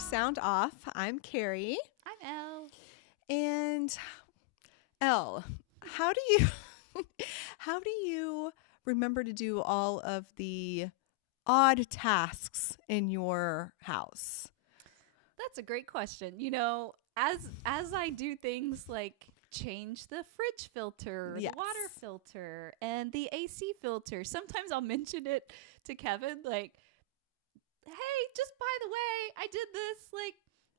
Sound Off. I'm Carrie. I'm Elle. And Elle, how do you how do you remember to do all of the odd tasks in your house? That's a great question. You know, as I do things like change the fridge filter, Yes. the water filter, and the AC filter, sometimes I'll mention it to Kevin, like, hey, just by the way, I did this, like,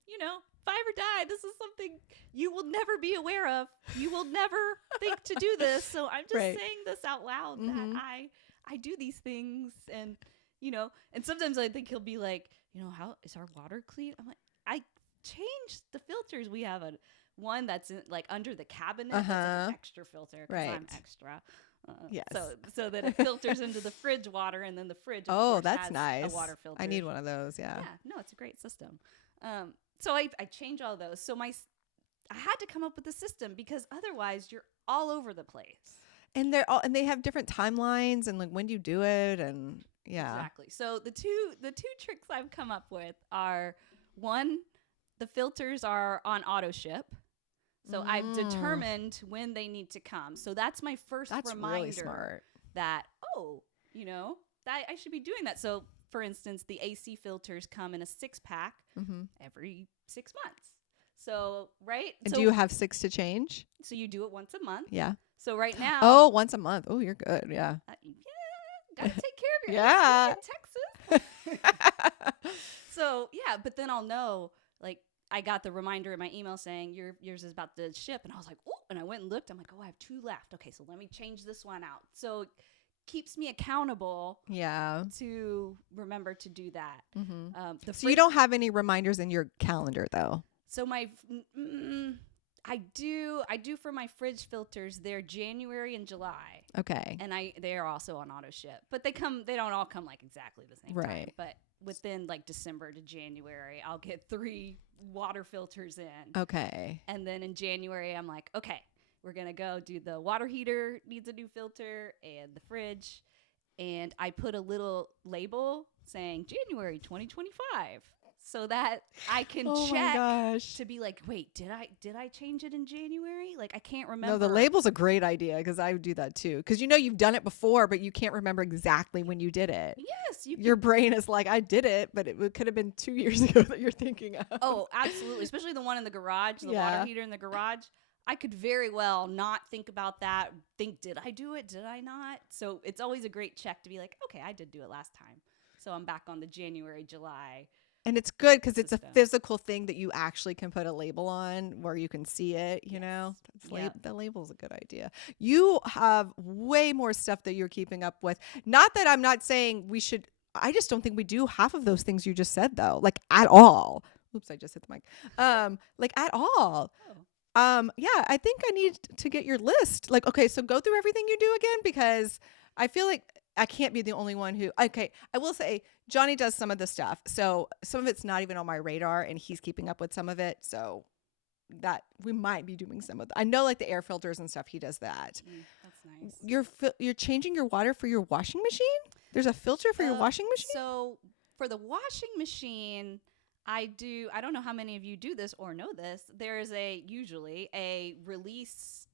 you know, buy or die. This is something you will never be aware of. You will never think to do this. So I'm just Right. saying this out loud Mhm. that I do these things, and and sometimes I think he'll be like, how is our water clean? I'm like, I changed the filters. We have one that's like under the cabinet. That's like an extra filter because I'm Right. extra. Yes. So that it filters into the fridge water, and then the fridge of Oh, course that's has nice. a water filter. I need one of those, yeah. Yeah, no, it's a great system. So I change all those. So I had to come up with a system because otherwise you're all over the place. And they have different timelines and like when do you do it and yeah. Exactly. So the two tricks I've come up with are, one, the filters are on auto ship. So I've determined when they need to come. So that's my first reminder really smart. that, that I should be doing that. So for instance, the AC filters come in a 6-pack every 6 months. So, right? And so, do you have 6 to change? So you do it once a month. Yeah. So right now. Oh, once a month. Oh, you're good. Yeah. Gotta take care of your yeah. AC in Texas. So yeah, but then I'll know, like, I got the reminder in my email saying yours is about to ship, and I was like, oh, and I went and looked. I'm like, oh, I have 2 left. Okay, so let me change this one out. So it keeps me accountable. Yeah. To remember to do that. Mm-hmm. So you don't have any reminders in your calendar though. So I do for my fridge filters. They're January and July. Okay. And they are also on auto ship, but they don't all come like exactly the same time. But within like December to January, I'll get 3 water filters in. Okay. And then in January, I'm like, okay, we're gonna go do the water heater needs a new filter and the fridge, and I put a little label saying January 2025. So that I can check to be like, wait, did I change it in January? Like, I can't remember. No, the label's a great idea because I would do that too. Because you've done it before, but you can't remember exactly when you did it. Yes. Your brain is like, I did it, but it could have been 2 years ago that you're thinking of. Oh, absolutely. Especially the one in the garage, the water heater in the garage. I could very well not think about that. Did I do it? Did I not? So it's always a great check to be like, okay, I did do it last time. So I'm back on the January, July. And it's good because it's a physical thing that you actually can put a label on where you can see it, know. The label's a good idea. You have way more stuff that you're keeping up with. Not that I'm not saying we should. I just don't think we do half of those things you just said, though, like at all. Oops, I just hit the mic. Like at all. Yeah, I think I need to get your list. Like, okay, so go through everything you do again because I feel like I can't be the only one who, okay, I will say Johnny does some of the stuff. So some of it's not even on my radar and he's keeping up with some of it. So that we might be doing some of that. I know like the air filters and stuff, he does that. That's nice. You're changing your water for your washing machine? There's a filter for your washing machine? So for the washing machine, I don't know how many of you do this or know this. There is usually a release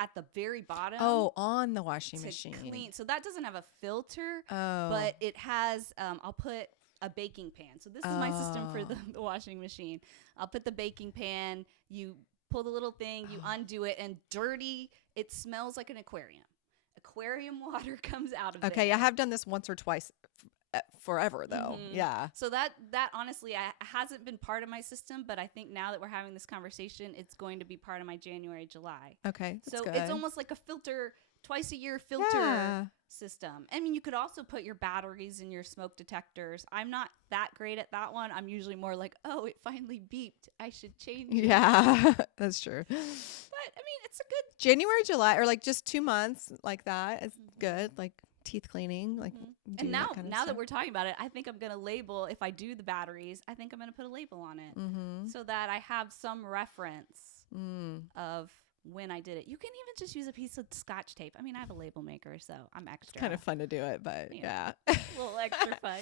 at the very bottom. Oh, on the washing machine. Clean. So that doesn't have a filter, but it has, I'll put a baking pan. So this is my system for the washing machine. I'll put the baking pan, you pull the little thing, you undo it, and it smells like an aquarium. Aquarium water comes out of it. Okay, I have done this once or twice. Forever though. Yeah. So that honestly hasn't been part of my system, but I think now that we're having this conversation, it's going to be part of my January, July. Okay. So it's almost like a filter, twice a year filter system. I mean, you could also put your batteries in your smoke detectors. I'm not that great at that one. I'm usually more like, oh, it finally beeped. I should change it. Yeah, that's true. But I mean, it's a good January, July, or like just 2 months like that. It's good. Like teeth cleaning, like and now that we're talking about it, I think I'm gonna label, if I do the batteries, I think I'm gonna put a label on it so that I have some reference of when I did it. You can even just use a piece of Scotch tape. I mean, I have a label maker, so I'm extra. It's kind of fun to do it, but yeah. A little extra fun.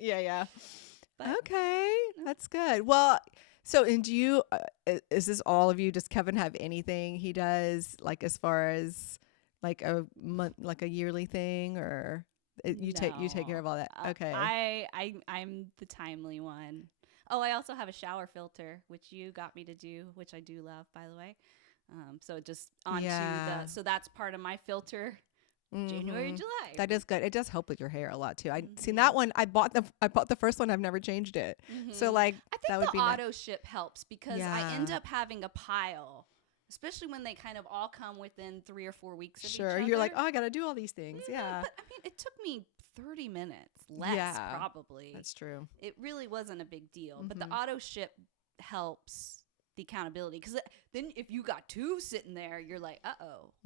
Yeah. But Okay, that's good. Well, so and do you is this all of you? Does Kevin have anything he does like as far as like a month, like a yearly thing, or you take care no, of all that? Okay. I'm the timely one. Oh, I also have a shower filter, which you got me to do, which I do love, by the way. So just onto Yeah. so that's part of my filter. January, Mm-hmm. July. That is good. It does help with your hair a lot too. I seen Mm-hmm. that one. I bought the first one. I've never changed it. So like I think that would the be nice. auto ship helps because I Yeah. end up having a pile, especially when they kind of all come within 3 or 4 weeks of each Sure. other. You're like, oh, I gotta do all these things. Yeah. But I mean, it took me 30 minutes, less Yeah. probably. That's true. It really wasn't a big deal. But the Mm-hmm. auto ship helps the accountability because then if you got two sitting there, you're like,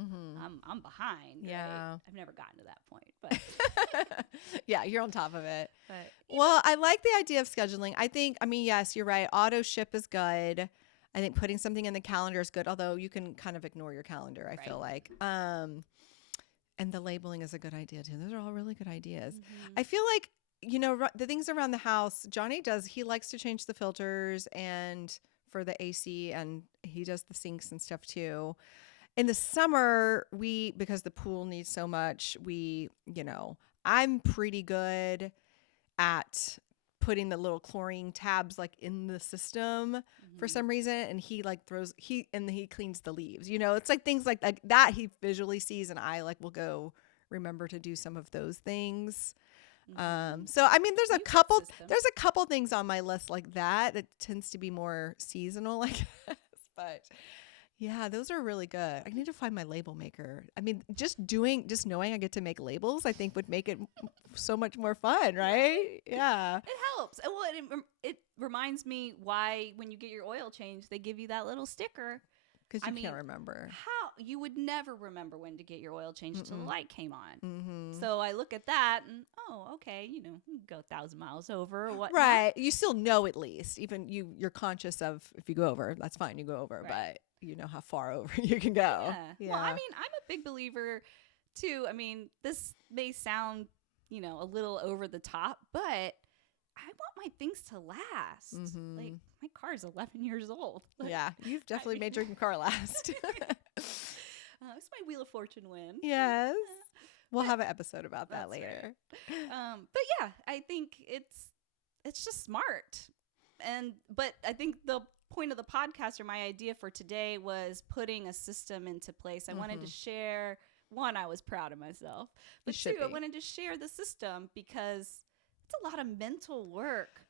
Mm-hmm. I'm behind. Yeah. Right? I've never gotten to that point, but Yeah, you're on top of it. but Well, I like the idea of scheduling. I mean, yes, you're right. Auto ship is good. I think putting something in the calendar is good, although you can kind of ignore your calendar, I feel like. And the labeling is a good idea too. Those are all really good ideas. I feel like, the things around the house, Johnny he likes to change the filters and for the AC, and he does the sinks and stuff too. In the summer, because the pool needs so much, I'm pretty good at putting the little chlorine tabs like in the system for some reason, and he like he cleans the leaves. It's like things like that he visually sees, and I like will go remember to do some of those things. So I mean, there's a couple things on my list like that. It tends to be more seasonal, I guess, but yeah, those are really good. I need to find my label maker. I mean, just knowing I get to make labels, I think would make it so much more fun, right? Yeah. it helps. Well, it reminds me why when you get your oil change, they give you that little sticker. Because you can't remember. How you would never remember when to get your oil changed until the light came on. Mm-hmm. So I look at that and okay, you can go 1,000 miles over or what. Right. You still know at least. Even you're conscious of if you go over, that's fine. You go over, but you know how far over you can go. Yeah. Well, I mean, I'm a big believer too. I mean, this may sound a little over the top, but I want my things to last. Mm-hmm. Like my car is 11 years old. Yeah, you've definitely made your car last. It's my Wheel of Fortune win. Yes. We'll have an episode about that That's later. Right. But yeah, I think it's just smart. But I think the point of the podcast or my idea for today was putting a system into place. I wanted to share one, I was proud of myself. But two, I wanted to share the system because it's a lot of mental work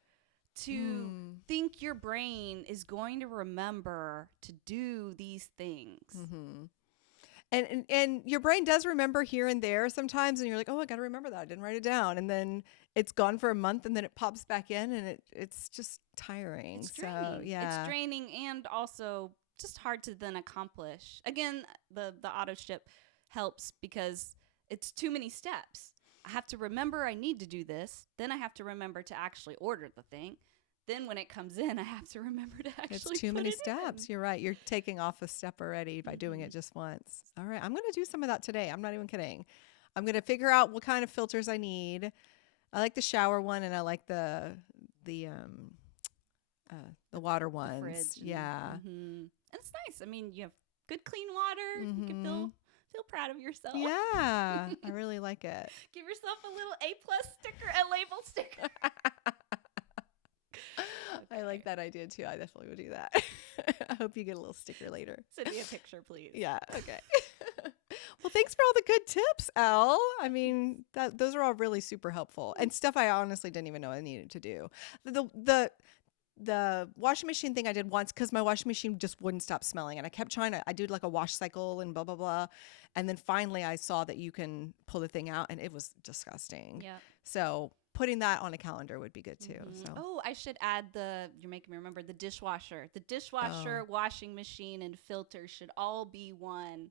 to think your brain is going to remember to do these things. And your brain does remember here and there sometimes, and you're like, oh, I got to remember that. I didn't write it down. And then it's gone for a month, and then it pops back in, and it's just tiring. It's draining. So, yeah. It's draining and also just hard to then accomplish. Again, the auto ship helps because it's too many steps. I have to remember I need to do this. Then I have to remember to actually order the thing. Then when it comes in, I have to remember to actually It's too put many it steps. in. You're right. You're taking off a step already by doing it just once. All right. I'm going to do some of that today. I'm not even kidding. I'm going to figure out what kind of filters I need. I like the shower one, and I like the water ones. Fridge yeah. And it's nice. I mean, you have good clean water. You can feel proud of yourself. Yeah. I really like it. Give yourself a little A+ sticker, a label sticker. I like that idea too. I definitely would do that. I hope you get a little sticker later. Send me a picture, please. Yeah. Okay. Well, thanks for all the good tips, Elle. I mean, those are all really super helpful and stuff I honestly didn't even know I needed to do. The washing machine thing I did once because my washing machine just wouldn't stop smelling, and I kept trying to. I did like a wash cycle and blah blah blah, and then finally I saw that you can pull the thing out, and it was disgusting. Yeah. So putting that on a calendar would be good too. So. Oh, I should add you're making me remember the dishwasher. The dishwasher, washing machine, and filter should all be one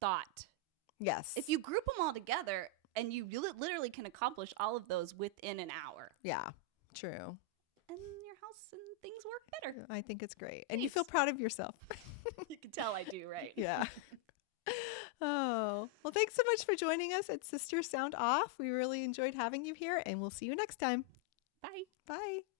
thought. Yes. If you group them all together, and you literally can accomplish all of those within an hour. Yeah, true. And your house and things work better. I think it's great. And you feel proud of yourself. You can tell I do, right? Yeah. Oh, well, thanks so much for joining us at Sisters Sound Off. We really enjoyed having you here, and we'll see you next time. Bye. Bye.